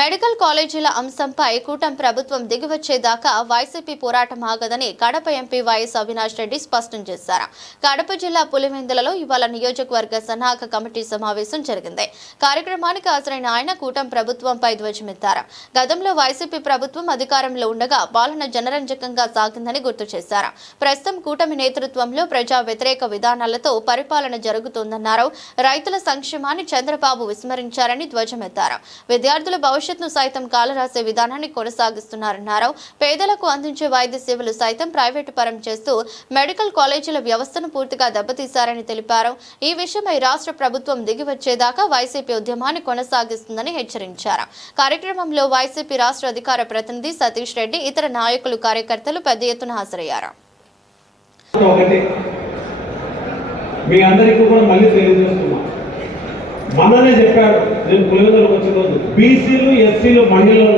Medical కాలేజీల అంశంపై కూటమి ప్రభుత్వం దిగివచ్చేదాకా వైసీపీ పోరాటం ఆగదని కడప ఎంపీ వైఎస్ అవినాష్ రెడ్డి స్పష్టం చేశారు. కడప జిల్లా పులివెందులలో ఇవాళ నియోజకవర్గ సన్నాహక కమిటీ సమావేశం జరిగింది. కార్యక్రమానికి హాజరైన ఆయన కూటమి ప్రభుత్వంపై ధ్వజమెత్తారు. గతంలో వైసీపీ ప్రభుత్వం అధికారంలో ఉండగా పాలన జనరంజకంగా సాగిందని గుర్తు చేశారు. ప్రస్తుతం కూటమి నేతృత్వంలో ప్రజా వ్యతిరేక విధానాలతో పరిపాలన జరుగుతోందన్నారు. రైతుల సంక్షేమాన్ని చంద్రబాబు విస్మరించారని ధ్వజమెత్తారు. విద్యార్థుల భవిష్యత్ను సైతం కాలరాసే విధానాన్ని కొనసాగిస్తున్నారన్నారు. పేదలకు అందించే వైద్య సేవలు సైతం ప్రైవేటు పరం చేస్తూ మెడికల్ కాలేజీల వ్యవస్థను పూర్తిగా దెబ్బతీశారని తెలిపారు. ఈ విషయమై రాష్ట్ర ప్రభుత్వం దిగివచ్చేదాకా వైసీపీ ఉద్యమాన్ని కొనసాగిస్తుందని హెచ్చరించారు. కార్యక్రమంలో వైసీపీ రాష్ట్ర అధికార ప్రతినిధి సతీష్ రెడ్డి ఇతర నాయకులు కార్యకర్తలు పెద్ద ఎత్తున హాజరయ్యారు. మీ అందరికీ కూడా మళ్ళీ తెలియజేస్తున్నాను. మొన్ననే చెప్పాడు. నేను పులివెందులకు వచ్చిన రోజు. బీసీలు ఎస్సీలు మహిళలు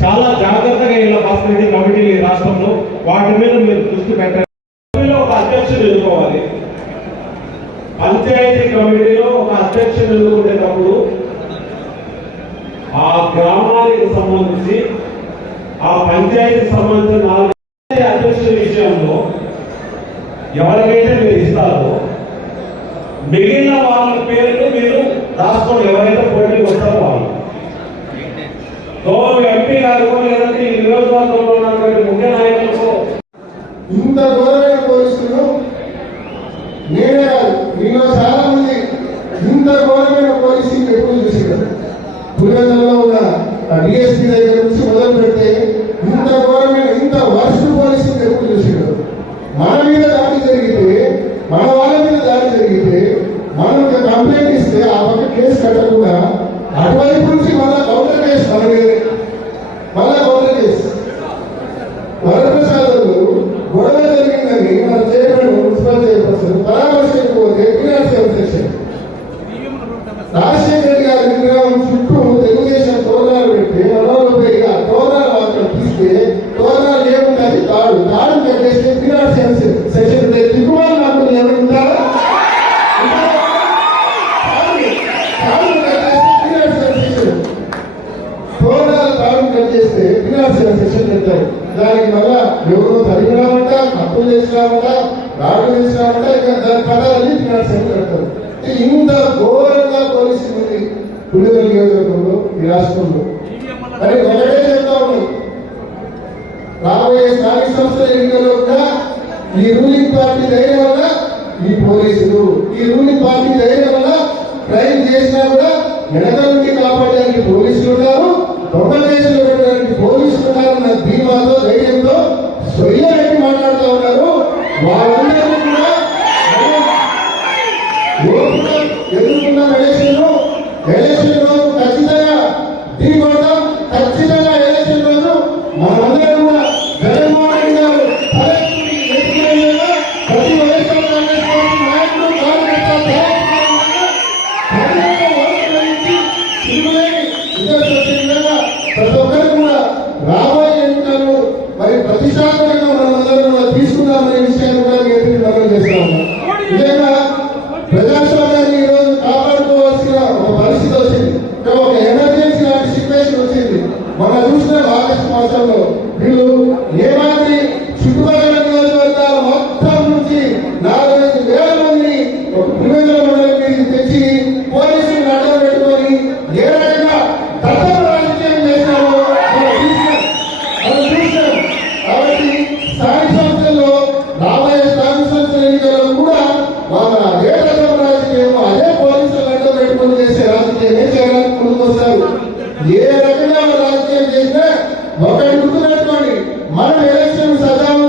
చాలా జాగ్రత్తగా ఇలా హాస్పిటల్ కమిటీలు ఈ రాష్ట్రంలో. వాటి మీద మీరు దృష్టి పెట్టారు ఒక అధ్యక్షుడు ఎన్నుకోవాలి పంచాయతీ కమిటీలో ఒక అధ్యక్షుడు ఎన్నుకునేటప్పుడు ఆ గ్రామానికి సంబంధించి ఆ పంచాయతీకి సంబంధించిన నాలుగు అధ్యక్షుల విషయంలో ఎవరికైతే మీరు ఇస్తారో మిగిలిన వాళ్ళ పేర్లు రాష్ట్రం ఎవరైతే పోటీకి వస్తారో వాళ్ళు. గౌరవ ఎంపీ గారు లేదంటే ఈ నియోజకవర్గంలో ఉన్నటువంటి ముఖ్య నాయకులకు ఇంత ఘోరమైన పోలీసులు నేను తప్పులు చేసినామంట రాడు చేసినామంట ఇక దాని పదాలన్నీ ఫినాన్షియల్ కడతారు ఇంత ఘోరంగా పోలీసు ఉంది పులివెల నియోజకవర్గంలో ఈ రాష్ట్రంలో. మరి ఒకటే చెప్తా ఉంది రాబోయే స్థానిక సంస్థల ఎన్నికల్లో కూడా ఈ రూలింగ్ పార్టీ ధైర్యం వల్ల ఈ పోలీసులు ఈ రూలింగ్ పార్టీ ధైర్యం వల్ల క్రైమ్ చేసినా కూడా వెనక నుండి కాపాడడానికి పోలీసులు ఉన్నారు రకంగా వాళ్ళు రాజకీయం చేసినా ఒకటి గుర్తుపెట్టుకోండి. మనం ఎలక్షన్ సజావు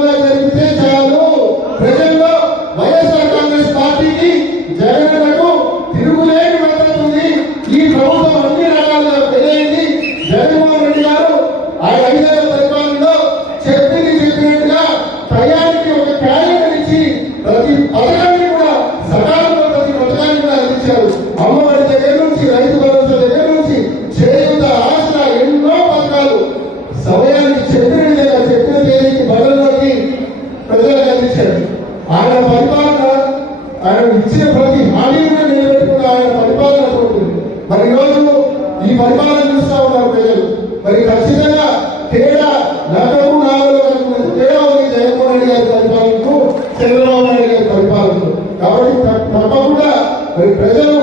Pedro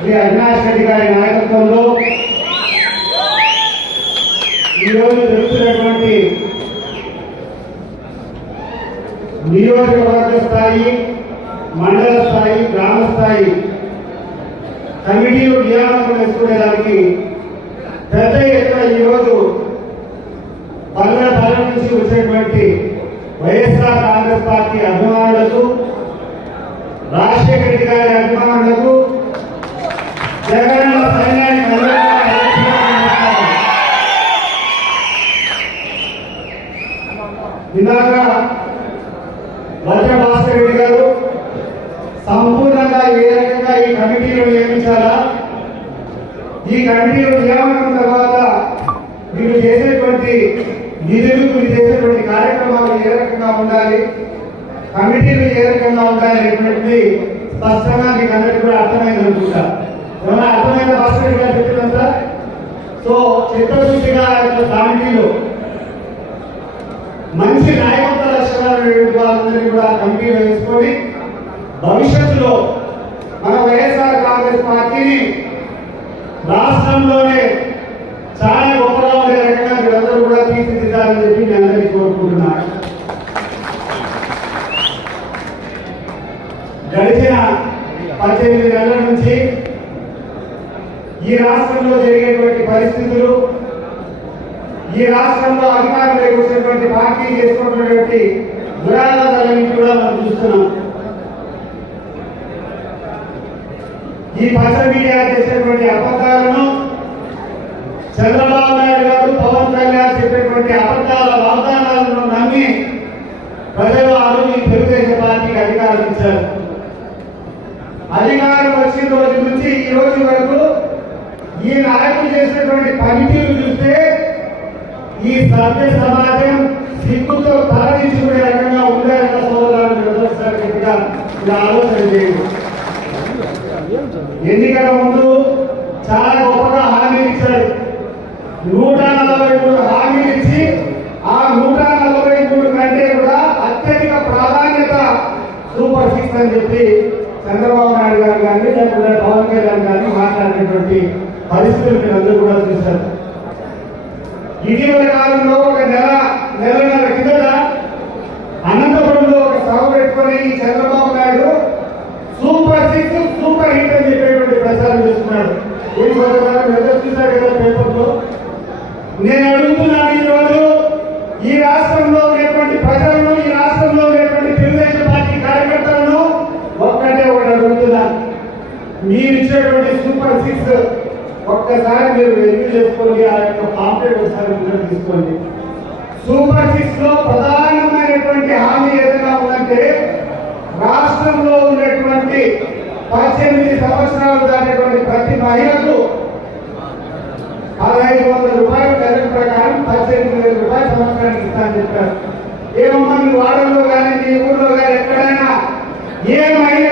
శ్రీ అవినాష్ రెడ్డి గారి నాయకత్వంలో ఈరోజు జరుగుతున్నటువంటి నియోజకవర్గ స్థాయి మండల స్థాయి గ్రామ స్థాయి కమిటీలు నియామకం వేసుకునేదానికి పెద్ద ఎత్తున ఈరోజు పల్లె పల్లె నుంచి వచ్చినటువంటి వైఎస్ఆర్ కాంగ్రెస్ పార్టీ అభిమానులకు రాజశేఖర రెడ్డి గారి అభిమానులకు జగన్ సైన్యానికి ఇందాక భాస్కర్ రెడ్డి గారు సంపూర్ణంగా ఏ రకంగా ఈ కమిటీలు నియమించాలా? ఈ కమిటీలు నియామకం తర్వాత మీరు చేసేటువంటి నిధులు మీరు చేసేటువంటి కార్యక్రమాలు ఏ రకంగా ఉండాలి? కమిటీలు ఏ రకంగా ఉండాలి అనేటువంటిది స్పష్టంగా మీకు అందరికీ కూడా అర్థమైంది అనుకుంటా ఏమైనా అర్థమైన భాస్కర్ గారు చెప్పినంత. సో చిత్తశుద్ధిగా ఆ యొక్క మంచి నాయకత్వ లక్షణాలు ఉన్నటువంటి వాళ్ళందరినీ కూడా కమిటీలో వేసుకొని భవిష్యత్తులో మన వైఎస్ఆర్ కాంగ్రెస్ పార్టీని రాష్ట్రంలోనే చాలా గొప్ప ఈ రాష్ట్రంలో జరిగేటువంటి పరిస్థితులు ఈ రాష్ట్రంలో అధికారంలోకి వచ్చినటువంటి పార్టీ చేసుకున్నటువంటి దురాదాలన్నీ కూడా మనం చూస్తున్నాం. ఈ పచ్చ మీడియా చేసేటువంటి అబద్ధాలను చంద్రబాబు నాయుడు గారు పవన్ కళ్యాణ్ చెప్పేటువంటి అబద్ధాల వాగ్దానాలను నమ్మి ప్రజలు ఆ రోజు ఈ తెలుగుదేశం పార్టీకి అధికారం ఇచ్చారు అధికారం వచ్చిన రోజు నుంచి ఈ రోజు వరకు ఈ నాయకులు చేసినటువంటి పనితీరు చూస్తే ఈ సభ్య సమాజం సిగ్గుతో తరలించుకునే రకంగా ఉండాలన్న సోదరులు ఒకసారి గట్టిగా ఇలా ఆలోచన చేయండి. ఎన్నికల ముందు చాలా గొప్పగా హామీ ఇచ్చారు. నూట నలభై మూడు హామీలు ఇచ్చి ఆ నూట నలభై మూడు కంటే కూడా అత్యధిక ప్రాధాన్యత సూపర్ సిక్స్ అని చెప్పి చంద్రబాబు నాయుడు గారు కానీ లేకుండా పవన్ కళ్యాణ్ గారిని మాట్లాడినటువంటి పరిస్థితులు మీరు అందరూ కూడా చూశారు. ఇటీవల కాలంలో ఒక నెల నెలన్నర కిందట అనంతపురంలో ఒక సభ పెట్టుకుని Chandrababu Naidu super six super hit అని చెప్పేటువంటి ప్రచారం చేస్తున్నాడు ఏం ప్రచారం మీరు చూశారు కదా పేపర్లో? నేను అడుగుతున్నాను ఈరోజు ఈ రాష్ట్రంలో ఉన్నటువంటి ప్రజలను ఈ రాష్ట్రంలో ఉన్నటువంటి తెలుగుదేశం పార్టీ కార్యకర్తలను ఒక్కటే ఒకటి అడుగుతున్నాను మీరు ఇచ్చేటువంటి సూపర్ సిక్స్ ఒక్కసారి మీరు రివ్యూ చేసుకోండి ఆ యొక్క పాంప్లెట్ ఒకసారి ముందుకు తీసుకోండి. సూపర్ సిక్స్లో ప్రధానమైనటువంటి హామీ ఏదైనా ఉందంటే రాష్ట్రంలో ఉన్నటువంటి పద్దెనిమిది సంవత్సరాలు దాటినటువంటి ప్రతి మహిళకు పదహైదు వందల రూపాయలు కరెంట్ ప్రకారం పద్దెనిమిది వేల రూపాయలు సంవత్సరానికి ఇస్తానని చెప్పారు. ఏమమ్మా మీ వాడల్లో కానీ మీ ఊళ్ళో కానీ ఎక్కడైనా ఏ మహిళ